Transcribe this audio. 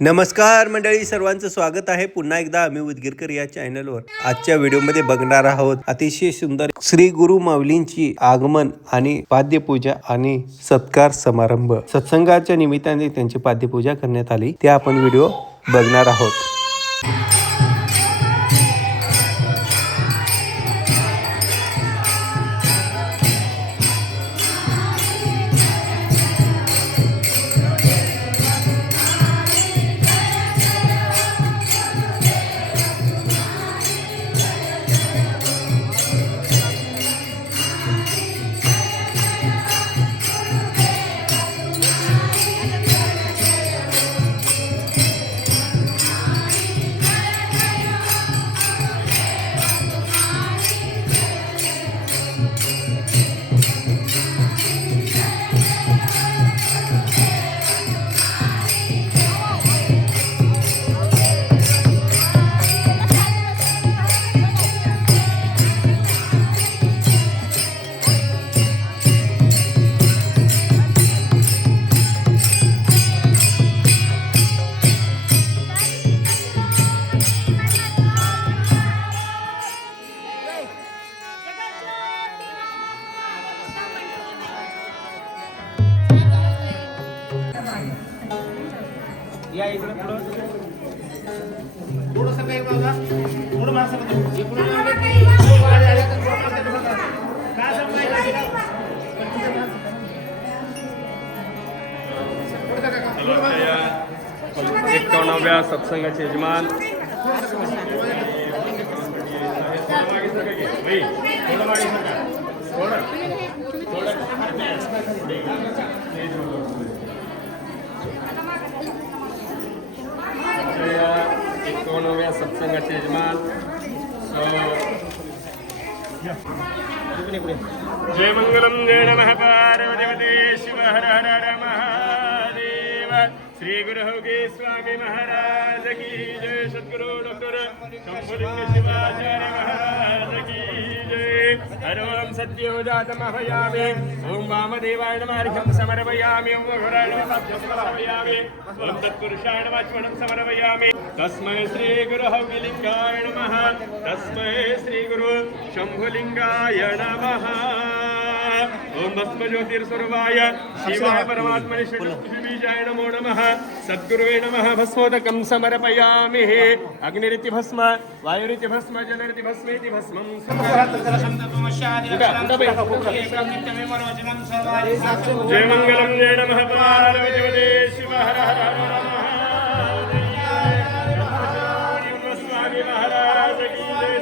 नमस्कार मंडळी, सर्वांचं स्वागत आहे पुन्हा एकदा आम्ही उदगीरकर या चॅनलवर। आजच्या व्हिडिओमध्ये बघणार आहोत अतिशय सुंदर श्री गुरु माऊलींची आगमन आणि पाद्यपूजा आणि सत्कार समारंभ। सत्संगाच्या निमित्ताने त्यांची पाद्यपूजा करण्यात आली, ते आपण व्हिडिओ बघणार आहोत। या इकडे थोडंसं काही बघा, थोडं माणसामध्ये इकडून आलं की गाडी आल्या तर थोडं माणसाचं बघा. काय सांगायचं? थोडं 51व्या सत्संगाचे यजमान एकोणव्या सत्संगाचे यजमान जय मंगलम जय नमः पार्वती शिव हर हर हर महादेव श्री गुरु के स्वामी महाराज की जय। सद्गुरु डॉक्टर शंभुलिंग शिवाचार्य महाराज की जय। हर ओम सत्यो जातमहयामि ओम वामदेवाय नमः अर्घ्यं समर्पयामि ओम घोराय नमः पाद्यं समर्पयामि ओम तत्पुरुषाय नमः चूर्णं समर्पयामि। तस्मै श्री गुरु हविलिंगाय नमः तस्मै श्री गुरु शंभुलिंगाय नमः। ओम भस्म ज्योतिर्स्वरूपाय शिवाय परमात्मने षड्विजाय नमो नमः। सद्गुरुवे नमः। भस्मोदकं समर्पयामि। अग्निरिति भस्म वायुरिति भस्म जलरिति भस्मेति भस्मं जय मंगलम जय नमः पार्वती शिव हर हर हर महादेव। स्वामी महाराज की जय।